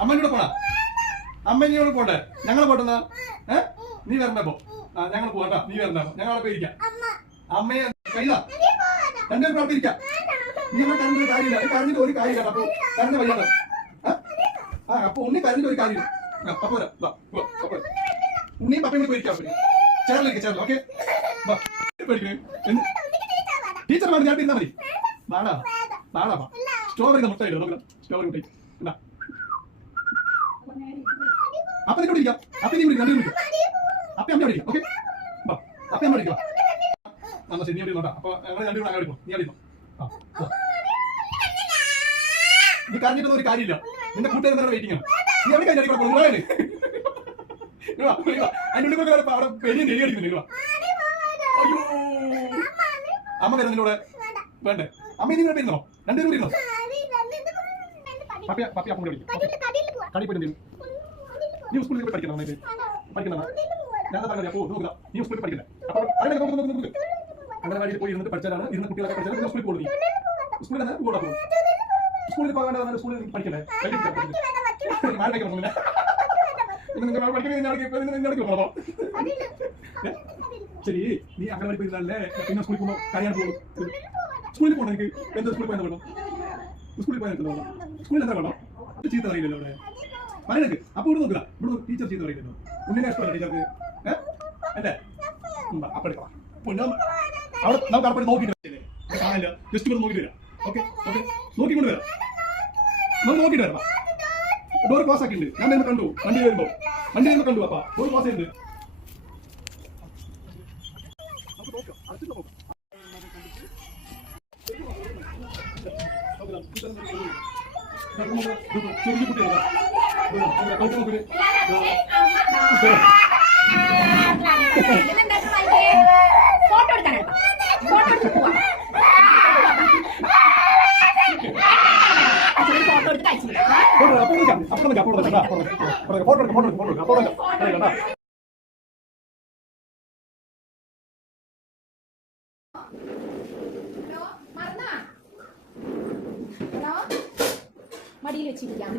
അമ്മനോട് പോണ അമ്മനോട് പോട്ടെ ഞങ്ങൾ പോട്ടെന്നാ നീ വരണപ്പോ ഞങ്ങൾ പോകട്ടോ നീ വരണ ഞങ്ങൾ അവിടെ പോയിരിക്കാം അമ്മയെ കയ്യിലാ രണ്ടുപേരും അവിടെ ഇരിക്കാം നീ അവിടെ കരഞ്ഞൊരു കാര്യമില്ല കരഞ്ഞിട്ട് ഒരു കാര്യമില്ല അപ്പൊ കരഞ്ഞ വയ്യാതെ അപ്പൊ ഉണ്ണി കരഞ്ഞിട്ട് ഒരു കാര്യമില്ല അപ്പൊ ഉണ്ണിയും പപ്പയും കൂടി പോയിരിക്കാം ചേർന്നിരിക്കും ചേർന്ന് ഓക്കെ ടീച്ചർ വേണം ഞാൻ ഇരുന്നാ മതി നാടാ നാടാ സ്ട്രോബെറി മുട്ട ഇടും നോക്കണം സ്ട്രോബെറി മുട്ട എന്താ അപ്പൊ നിന്നോട് ഇരിക്കാം അപ്പൊ നീ വിളിക്കും രണ്ടു അപ്പൊ അമ്മ വിളിക്കാം ഓക്കെ അപ്പൊ അമ്മ വിളിക്കാം എന്നാ ശരി നീ അവിടെ നോക്കാം അപ്പൊ ഞങ്ങൾ രണ്ടുപേരും അങ്ങനെ വിളിക്കും നീ അറിയിക്കും നീ കരഞ്ഞിട്ടൊന്നും ഒരു കാര്യമില്ല നിന്റെ കൂട്ടുകാരൻ വെയിറ്റിംഗ് ആണ് നീ എവിടെ കഴിഞ്ഞാൽ അതിനുള്ളിൽ കൂടെ അവിടെ പെരിയ നെടി അടിക്കുന്നു അയ്യോ അമ്മ വരുന്ന നിന്നോട് വേണ്ടേ അമ്മ നിങ്ങൾ പെരുന്നോ രണ്ടുപേരും കൂടി ഇരുന്നോ പപ്പി പപ്പി അപ്പം വിളിക്കും കടി പോയിട്ട് നീ സ്കൂളിൽ പോയി പഠിക്കണം പഠിക്കുന്ന ഞാൻ പറഞ്ഞ പോ നോക്കുക നീ സ്കൂളിൽ പഠിക്കണ്ടേ അപ്പൊ അംഗനവാടിയിൽ പോയി ഇരുന്നിട്ട് പഠിച്ചാലാണ് ഇരുന്ന കുട്ടികളൊക്കെ പഠിച്ചാൽ സ്കൂളിൽ പോകുന്നത് സ്കൂളിൽ തന്നെ കൂടെ പോകും സ്കൂളിൽ പോകാണ്ട് സ്കൂളിൽ പഠിക്കണ്ടേ ശരി നീ അംഗനവാടി പോയിരുന്നല്ലേ പിന്നെ സ്കൂളിൽ പോകുമ്പോൾ കരയാൻ പോകും സ്കൂളിൽ പോകണം എനിക്ക് എന്താ സ്കൂളിൽ പോയെന്ന് വേണം സ്കൂളിൽ പോയാൽ സ്കൂളിൽ എന്താ വേണം ചീത്ത അറിയില്ലല്ലോ അവിടെ പറയണക്ക് അപ്പൊ ഇവിടെ നോക്കുക ഇവിടെ ടീച്ചർ ചീത്ത അറിയില്ലല്ലോ ഉണ്ണിനെ ഇഷ്ടമല്ല ടീച്ചർക്ക് അല്ലേ അപ്പൊ എടുക്കാം അവിടെ നമുക്ക് അവിടെ നോക്കിയിട്ട് കാണില്ല ജസ്റ്റ് ഇവിടെ നോക്കിട്ട് വരാം ഓക്കെ ഓക്കെ നോക്കിക്കൊണ്ട് വരാം നമുക്ക് നോക്കിയിട്ട് വരാം ഡോർ ക്ലോസ് ആക്കിയിട്ടുണ്ട് ഞാൻ തന്നെ കണ്ടു വണ്ടി വരുമ്പോ കണ്ടു അപ്പ ഡോർ ക്ലോസ് ചെയ്യുന്നുണ്ട് ചെറിയ കുട്ടികളാണ് മടിയിൽ വെച്ചിരിക്കാം